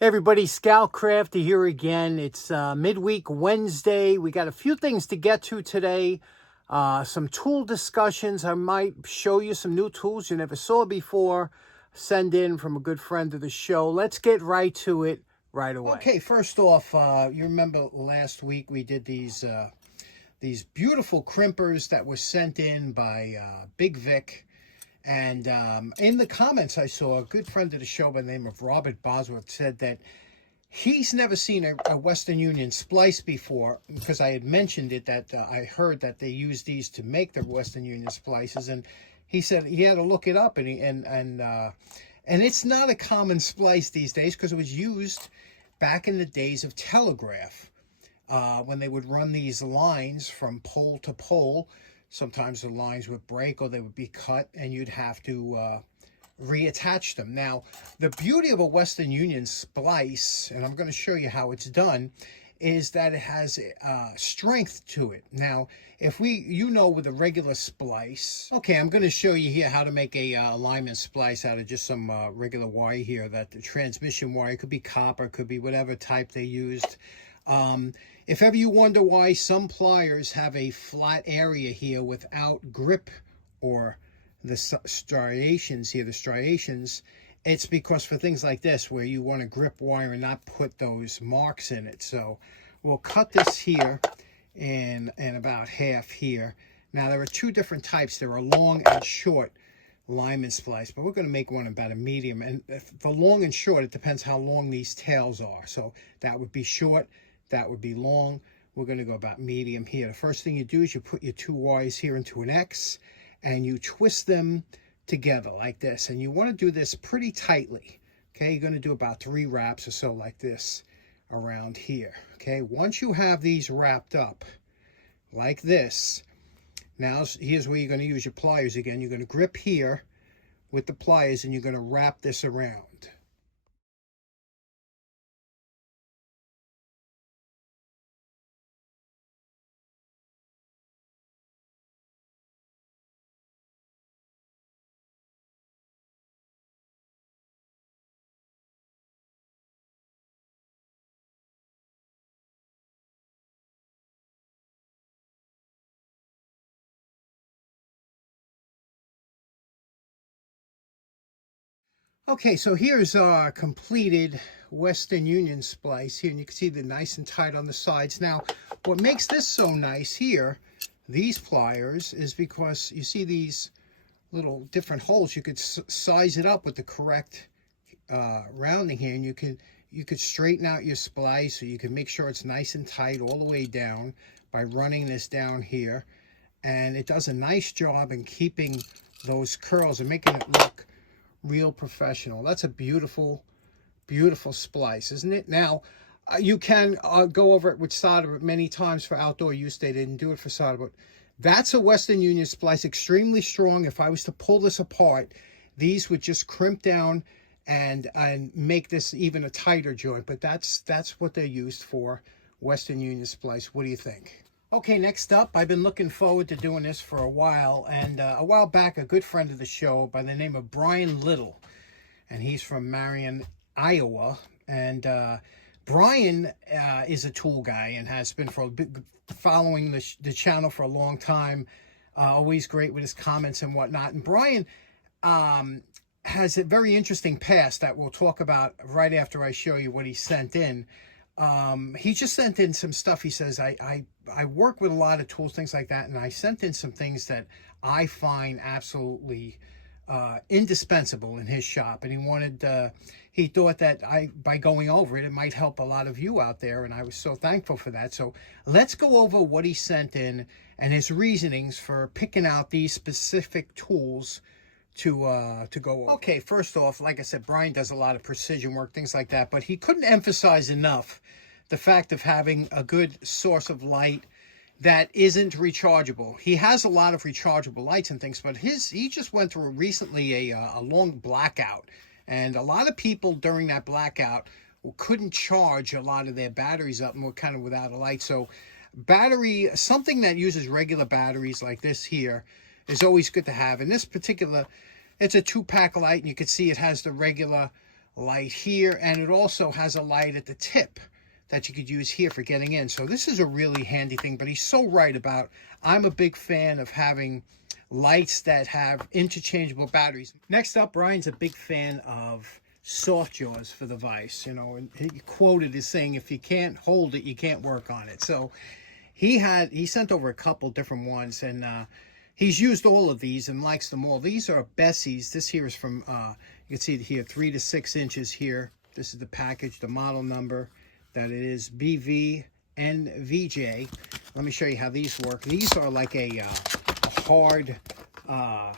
Hey everybody, Scout Crafty here again. It's midweek Wednesday. We got a few things to get to today. Some tool discussions. I might show you some new tools you never saw before. Send in from a good friend of the show. Let's get right to it right away. Okay, first off, you remember last week we did these beautiful crimpers that were sent in by Big Vic. And in the comments, I saw a good friend of the show by the name of Robert Bosworth said that he's never seen a Western Union splice before, because I had mentioned it, that I heard that they use these to make their Western Union splices. And he said he had to look it up, and it's not a common splice these days because it was used back in the days of telegraph, when they would run these lines from pole to pole. Sometimes the lines would break or they would be cut, and you'd have to reattach them. Now, the beauty of a Western Union splice, and I'm going to show you how it's done, is that it has strength to it. Now, if with a regular splice, okay, I'm going to show you here how to make a alignment splice out of just some regular wire here. That the transmission wire could be copper, could be whatever type they used. If ever you wonder why some pliers have a flat area here without grip, or the striations here, it's because for things like this where you want to grip wire and not put those marks in it. So we'll cut this here in about half here. Now there are two different types. There are long and short alignment splice, but we're going to make one about a medium. And for long and short, it depends how long these tails are. So that would be short, that would be long. We're going to go about medium here. The first thing you do is you put your two wires here into an X, and you twist them together like this. And you want to do this pretty tightly. Okay, you're going to do about 3 wraps or so like this around here. Okay, once you have these wrapped up like this, now here's where you're going to use your pliers again. You're going to grip here with the pliers, and you're going to wrap this around. Okay, so here's our completed Western Union splice here, and you can see they're nice and tight on the sides. Now, what makes this so nice here, these pliers, is because you see these little different holes. You could size it up with the correct rounding here, and you could straighten out your splice, so you can make sure it's nice and tight all the way down by running this down here. And it does a nice job in keeping those curls and making it look real professional. That's a beautiful, beautiful splice, isn't it? Now, you can go over it with solder many times for outdoor use. They didn't do it for solder, but that's a Western Union splice, extremely strong. If I was to pull this apart, these would just crimp down and make this even a tighter joint. But that's what they're used for, Western Union splice. What do you think? Okay, next up, I've been looking forward to doing this for a while, and a while back, a good friend of the show by the name of Brian Little, and he's from Marion, Iowa, and Brian is a tool guy and has been following the channel for a long time, always great with his comments and whatnot. And Brian has a very interesting past that we'll talk about right after I show you what he sent in. He just sent in some stuff. He says, I work with a lot of tools, things like that, and I sent in some things that I find absolutely indispensable in his shop. And he thought that by going over it, it might help a lot of you out there, and I was so thankful for that. So let's go over what he sent in and his reasonings for picking out these specific tools to go over. Okay, first off, like I said, Brian does a lot of precision work, things like that, but he couldn't emphasize enough the fact of having a good source of light that isn't rechargeable. He has a lot of rechargeable lights and things, but he just went through recently a long blackout, and a lot of people during that blackout couldn't charge a lot of their batteries up and were kind of without a light. So something that uses regular batteries like this here is always good to have. In this particular, it's a 2-pack light, and you can see it has the regular light here, and it also has a light at the tip that you could use here for getting in. So this is a really handy thing, but he's so right about, I'm a big fan of having lights that have interchangeable batteries. Next up, Brian's a big fan of soft jaws for the vise, you know, and he quoted as saying, if you can't hold it, you can't work on it. So he sent over a couple different ones, and he's used all of these and likes them all. These are Bessie's. This here is from, you can see here, 3 to 6 inches here. This is the package, the model number, that it is BVNVJ. Let me show you how these work. These are like a hard, I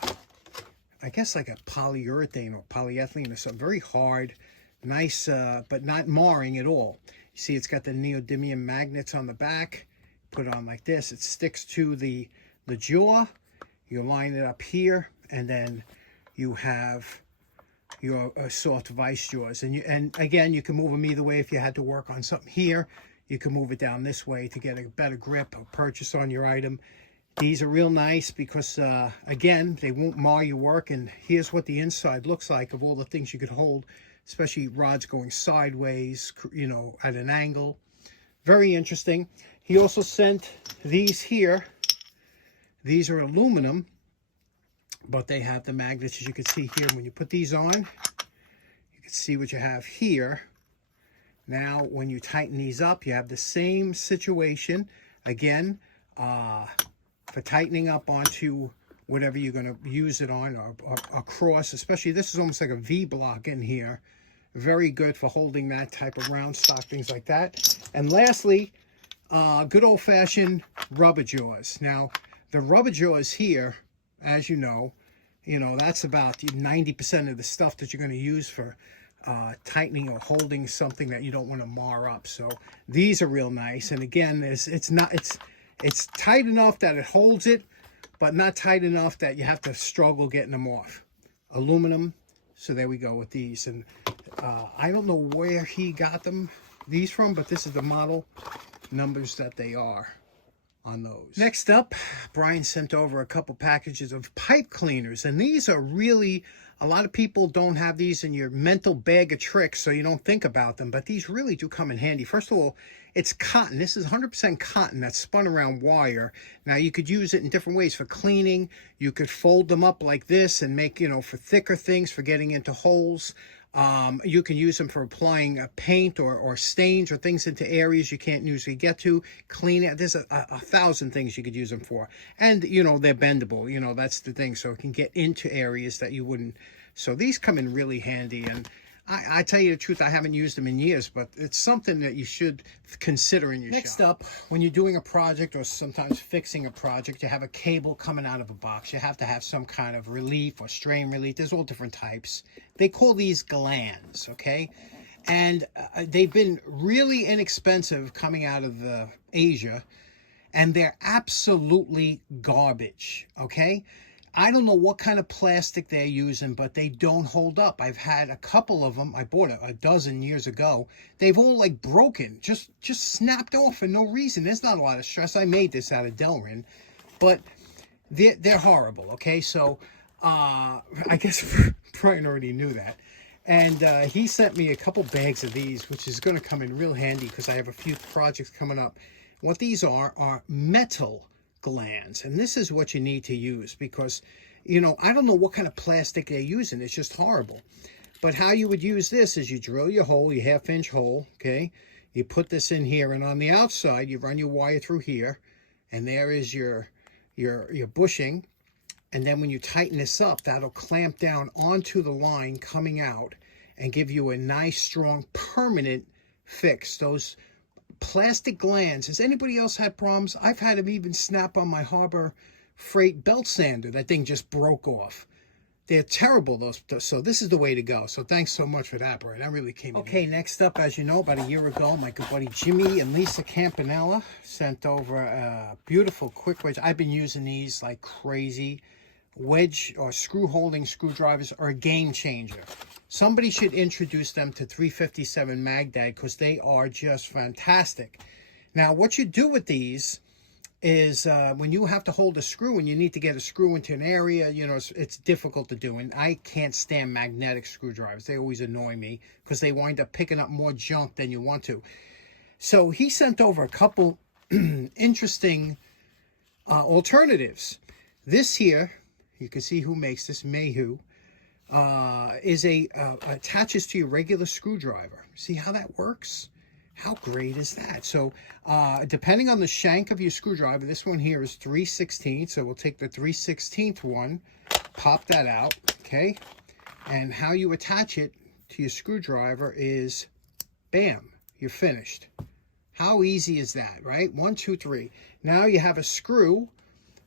guess like a polyurethane or polyethylene or something, very hard, nice, but not marring at all. You see it's got the neodymium magnets on the back. Put it on like this. It sticks to the jaw. You line it up here, and then you have your soft vise jaws. And again, you can move them either way. If you had to work on something here, you can move it down this way to get a better grip or purchase on your item. These are real nice because, again, they won't mar your work. And here's what the inside looks like of all the things you could hold, especially rods going sideways, you know, at an angle. Very interesting. He also sent these here. These are aluminum, but they have the magnets, as you can see here. When you put these on, you can see what you have here. Now, when you tighten these up, you have the same situation. Again, for tightening up onto whatever you're going to use it on, or across, especially this is almost like a V block in here. Very good for holding that type of round stock, things like that. And lastly, good old-fashioned rubber jaws. Now, the rubber jaws here, as you know, that's about 90% of the stuff that you're going to use for tightening or holding something that you don't want to mar up. So these are real nice. And again, it's tight enough that it holds it, but not tight enough that you have to struggle getting them off. Aluminum. So there we go with these. And I don't know where he got these from, but this is the model numbers that they are on those. Next up, Brian sent over a couple packages of pipe cleaners, and these are really, a lot of people don't have these in your mental bag of tricks, so you don't think about them, but these really do come in handy. First of all, it's cotton. This is 100% cotton that's spun around wire. Now, you could use it in different ways for cleaning. You could fold them up like this and make, for thicker things, for getting into holes. You can use them for applying paint or stains or things into areas you can't usually get to. Clean it. There's a thousand things you could use them for. And, they're bendable. That's the thing. So it can get into areas that you wouldn't. So these come in really handy. And I tell you the truth, I haven't used them in years, but it's something that you should consider in your shop. Next up, when you're doing a project or sometimes fixing a project, you have a cable coming out of a box. You have to have some kind of relief or strain relief. There's all different types. They call these glands, okay? And they've been really inexpensive coming out of Asia, and they're absolutely garbage, okay? I don't know what kind of plastic they're using, but they don't hold up. I've had a couple of them. I bought a dozen years ago. They've all like broken, just snapped off for no reason. There's not a lot of stress. I made this out of Delrin, but they're horrible. Okay, so I guess Brian already knew that, and he sent me a couple bags of these, which is going to come in real handy because I have a few projects coming up. What these are metal glands, and this is what you need to use because I don't know what kind of plastic they're using. It's just horrible. But how you would use this is you drill your hole, your 1/2-inch hole, okay? You put this in here, and on the outside you run your wire through here, and there is your bushing. And then when you tighten this up, that'll clamp down onto the line coming out and give you a nice strong permanent fix. Those plastic glands, has anybody else had problems? I've had them even snap on my Harbor Freight belt sander. That thing just broke off. They're terrible, those. So this is the way to go. So thanks so much for that, Brian. That really came in. Okay, next up, as you know, about a year ago, my good buddy Jimmy and Lisa Campanella sent over a beautiful quick wedge. I've been using these like crazy. Wedge or screw holding screwdrivers are a game changer. Somebody should introduce them to 357 Magdad because they are just fantastic. Now, what you do with these is when you have to hold a screw and you need to get a screw into an area, you know, it's difficult to do. And I can't stand magnetic screwdrivers. They always annoy me because they wind up picking up more junk than you want to. So he sent over a couple interesting alternatives. This here, you can see who makes this, Mayhew, is attaches to your regular screwdriver. See how that works? How great is that? So depending on the shank of your screwdriver, this one here is 3/16. So we'll take the 3/16 one, pop that out, okay? And how you attach it to your screwdriver is, bam, you're finished. How easy is that, right? 1, 2, 3. Now you have a screw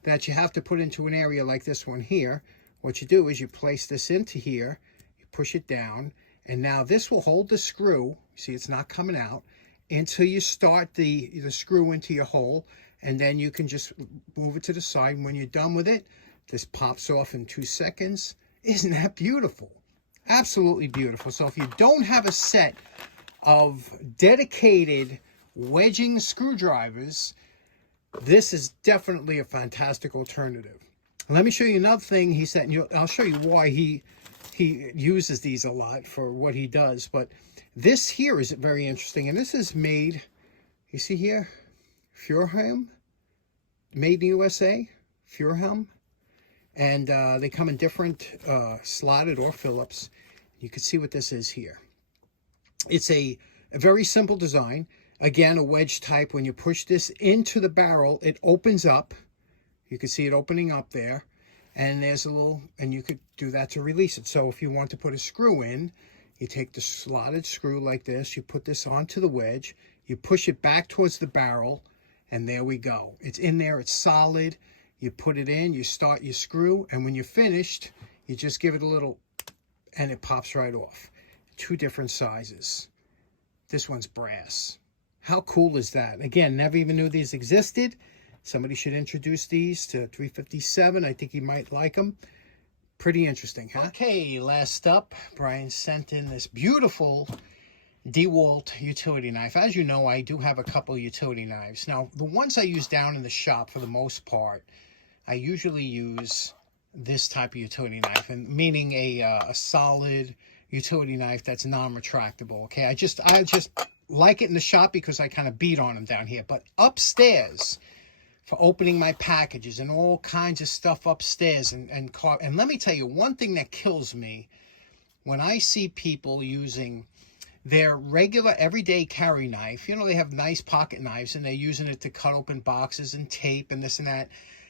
that you have to put into an area like this one here. What you do is you place this into here, you push it down, and now this will hold the screw. See, it's not coming out until you start the screw into your hole, and then you can just move it to the side. And when you're done with it, this pops off in 2 seconds. Isn't that beautiful? Absolutely beautiful. So if you don't have a set of dedicated wedging screwdrivers, this is definitely a fantastic alternative. Let me show you another thing he said, and I'll show you why he uses these a lot for what he does. But this here is very interesting, and this is made, you see here, Furham, made in USA, Furham, and they come in different slotted or Phillips. You can see what this is here. It's a very simple design. Again, a wedge type. When you push this into the barrel, it opens up. You can see it opening up there. And there's a little, and you could do that to release it. So if you want to put a screw in, you take the slotted screw like this, you put this onto the wedge, you push it back towards the barrel, and there we go. It's in there, it's solid. You put it in, you start your screw, and when you're finished, you just give it a little, and it pops right off. 2 different sizes. This one's brass. How cool is that? Again, never even knew these existed. Somebody should introduce these to 357. I think you might like them. Pretty interesting, huh? Okay, last up, Brian sent in this beautiful DeWalt utility knife. As you know, I do have a couple utility knives. Now, the ones I use down in the shop, for the most part, I usually use this type of utility knife, and meaning a solid utility knife that's non-retractable. Okay, I just like it in the shop because I kind of beat on them down here. But upstairs, for opening my packages and all kinds of stuff upstairs, and let me tell you, one thing that kills me when I see people using their regular everyday carry knife. You know, they have nice pocket knives and they're using it to cut open boxes and tape and this and that.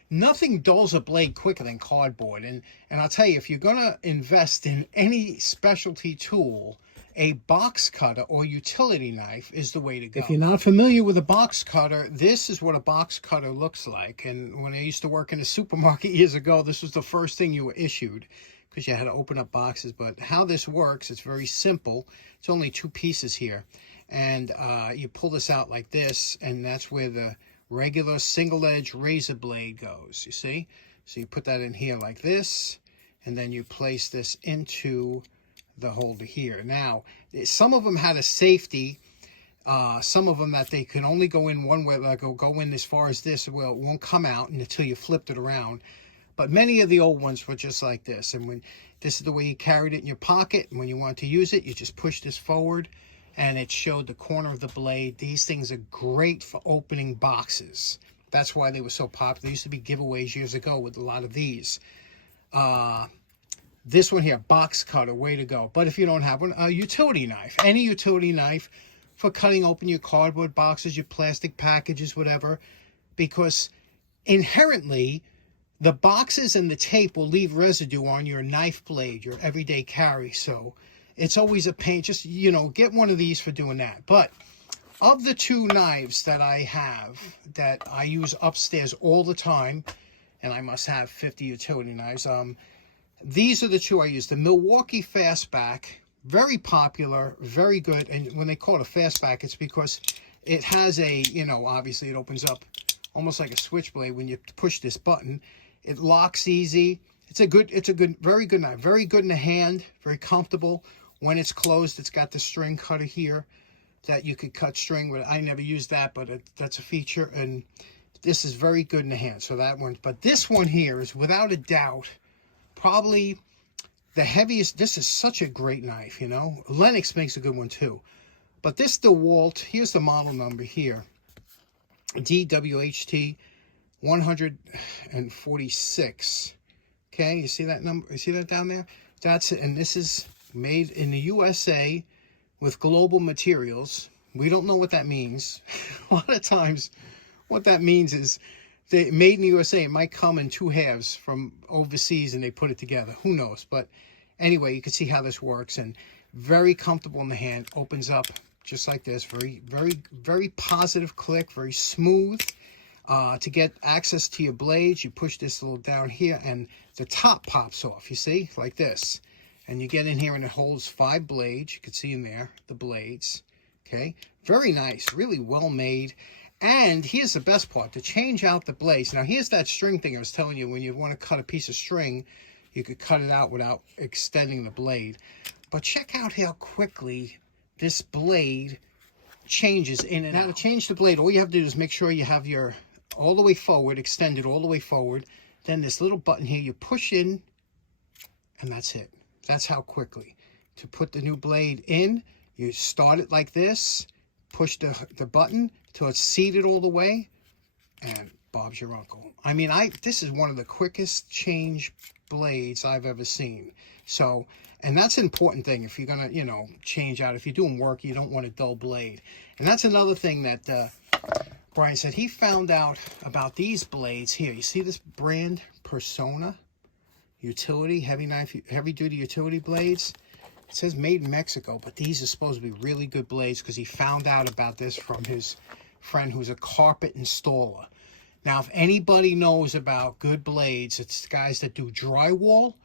Nothing dulls a blade quicker than cardboard. And I'll tell you, if you're going to invest in any specialty tool, a box cutter or utility knife is the way to go. If you're not familiar with a box cutter, this is what a box cutter looks like. And when I used to work in a supermarket years ago, this was the first thing you were issued because you had to open up boxes. But how this works, it's very simple. It's only 2 pieces here. And you pull this out like this, and that's where the regular single edge razor blade goes, you see? So you put that in here like this, and then you place this into the holder here. Now, some of them had a safety, some of them that they can only go in one way, like go in as far as this, well, it won't come out until you flipped it around. But many of the old ones were just like this, and when this is the way you carried it in your pocket, and when you want to use it, you just push this forward, and it showed the corner of the blade. These things are great for opening boxes. That's why they were so popular. There used to be giveaways years ago with a lot of these. This one here, box cutter, way to go. But if you don't have one, a utility knife. Any utility knife for cutting open your cardboard boxes, your plastic packages, whatever. Because inherently, the boxes and the tape will leave residue on your knife blade, your everyday carry. So it's always a pain. Just, you know, get one of these for doing that. But of the 2 knives that I have that I use upstairs all the time, and I must have 50 utility knives, these are the 2 I use. The Milwaukee Fastback, very popular, very good. And when they call it a Fastback, it's because it has a, you know, obviously it opens up almost like a switchblade when you push this button. It locks easy. It's a good, very good knife. Very good in the hand, very comfortable. When it's closed, it's got the string cutter here that you could cut string with. I never use that, but that's a feature. And this is very good in the hand. So that one, but this one here is without a doubt probably the heaviest. This is such a great knife, you know. Lennox makes a good one too. But this DeWalt, here's the model number here. DWHT 146. Okay, you see that number? You see that down there? That's it. And this is made in the USA with global materials. We don't know what that means. A lot of times what that means is they made in the USA. It might come in two halves from overseas and they put it together. Who knows? But anyway, you can see how this works, and very comfortable in the hand. Opens up just like this. Very, very, very positive click. Very smooth. To get access to your blades, you push this little down here and the top pops off. You see? Like this. And you get in here and it holds 5 blades. You can see in there the blades. Okay? Very nice. Really well made. And here's the best part. To change out the blades. Now here's that string thing I was telling you. When you want to cut a piece of string, you could cut it out without extending the blade. But check out how quickly this blade changes in and out. Now to change the blade, all you have to do is make sure you have your all the way forward, extended all the way forward. Then this little button here, you push in, and that's it. That's how quickly. To put the new blade in, you start it like this, push the button till it's seated all the way, and Bob's your uncle. I mean, this is one of the quickest change blades I've ever seen. So, and that's an important thing if you're gonna, you know, change out. If you're doing work, you don't want a dull blade. And that's another thing that Brian said he found out about these blades here. You see this brand, Persona utility, heavy duty utility blades. It says made in Mexico, but these are supposed to be really good blades because he found out about this from his friend who's a carpet installer. Now, if anybody knows about good blades, it's guys that do drywall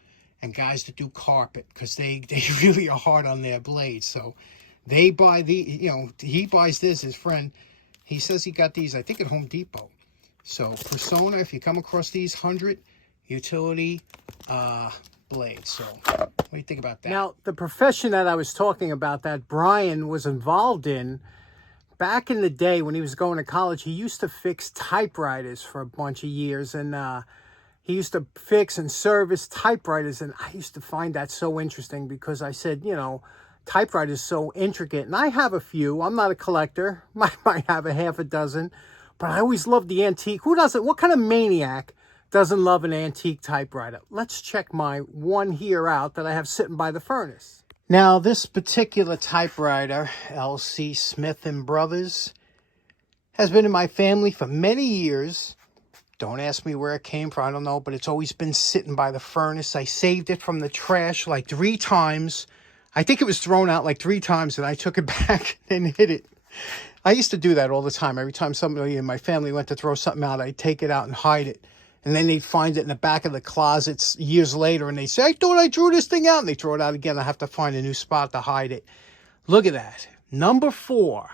and guys that do carpet, because they really are hard on their blades. So they buy the, you know, he buys this, his friend, he says he got these, I think, at Home Depot. So Persona, if you come across these 100 utility blades. So what do you think about that? Now, the profession that I was talking about that Brian was involved in, back in the day when he was going to college, he used to fix typewriters for a bunch of years. And he used to fix and service typewriters. And I used to find that so interesting because I said, you know, typewriters so intricate. And I have a few. I'm not a collector. I might have a half a dozen. But I always loved the antique. Who doesn't? What kind of maniac doesn't love an antique typewriter? Let's check my one here out that I have sitting by the furnace. Now, this particular typewriter, L.C. Smith & Brothers, has been in my family for many years. Don't ask me where it came from. I don't know, but it's always been sitting by the furnace. I saved it from the trash like 3 times. I think it was thrown out like 3 times, and I took it back and hid it. I used to do that all the time. Every time somebody in my family went to throw something out, I'd take it out and hide it. And then they'd find it in the back of the closets years later, and they'd say, I thought I drew this thing out. And they throw it out again. I have to find a new spot to hide it. Look at that. Number 4.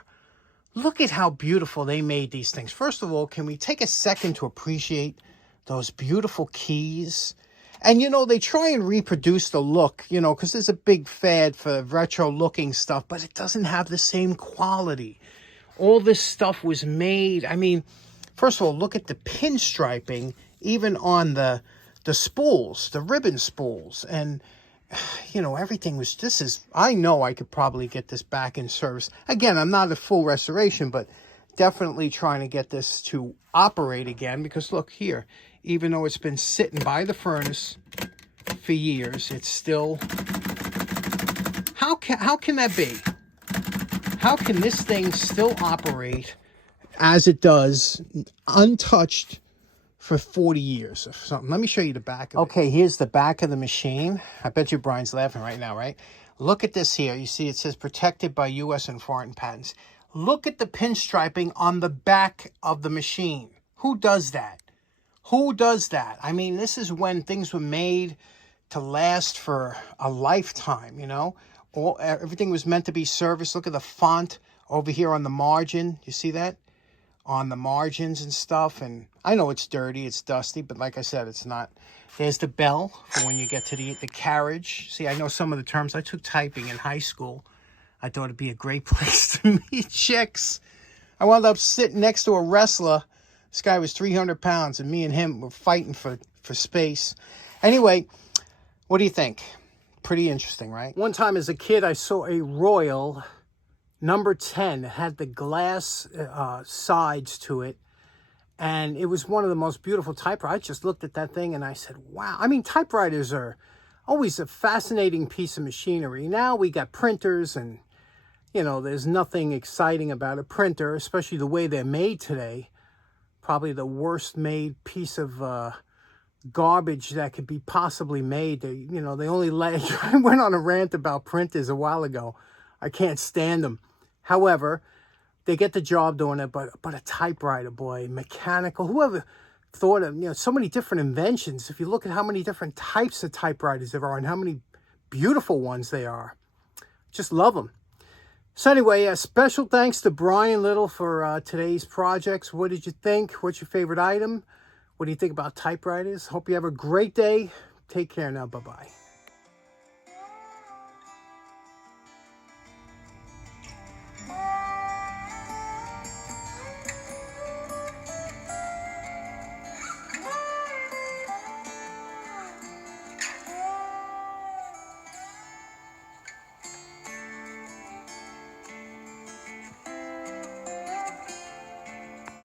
Look at how beautiful they made these things. First of all, can we take a second to appreciate those beautiful keys? And, you know, they try and reproduce the look, you know, because there's a big fad for retro-looking stuff, but it doesn't have the same quality. All this stuff was made, I mean, first of all, look at the pinstriping, even on the spools, the ribbon spools. And, you know, everything was, I know I could probably get this back in service. Again, I'm not a full restoration, but definitely trying to get this to operate again. Because look here, even though it's been sitting by the furnace for years, it's still, how can that be? How can this thing still operate as it does, untouched, for 40 years or something? Let me show you the back of it. Okay, here's the back of the machine. I bet you Brian's laughing right now, right? Look at this here. You see it says protected by U.S. and foreign patents. Look at the pinstriping on the back of the machine. Who does that? Who does that? I mean, this is when things were made to last for a lifetime, you know? Everything was meant to be serviced. Look at the font over here on the margin. You see that? On the margins and stuff. And I know it's dirty, it's dusty, but like I said, it's not. There's the bell for when you get to the carriage. See, I know some of the terms. I took typing in high school. I thought it'd be a great place to meet chicks. I wound up sitting next to a wrestler This guy was 300 pounds, and me and him were fighting for space. Anyway, what do you think? Pretty interesting, right? One time as a kid, I saw a Royal number 10. It had the glass sides to it. And it was one of the most beautiful typewriters. I just looked at that thing and I said, wow. I mean, typewriters are always a fascinating piece of machinery. Now we got printers and, you know, there's nothing exciting about a printer, especially the way they're made today. Probably the worst made piece of garbage that could be possibly made. They, you know, they only I went on a rant about printers a while ago. I can't stand them. However, they get the job doing it, but a typewriter, boy, mechanical, whoever thought of, you know, so many different inventions. If you look at how many different types of typewriters there are and how many beautiful ones they are, just love them. So anyway, a special thanks to Brian Little for today's projects. What did you think? What's your favorite item? What do you think about typewriters? Hope you have a great day. Take care now. Bye-bye.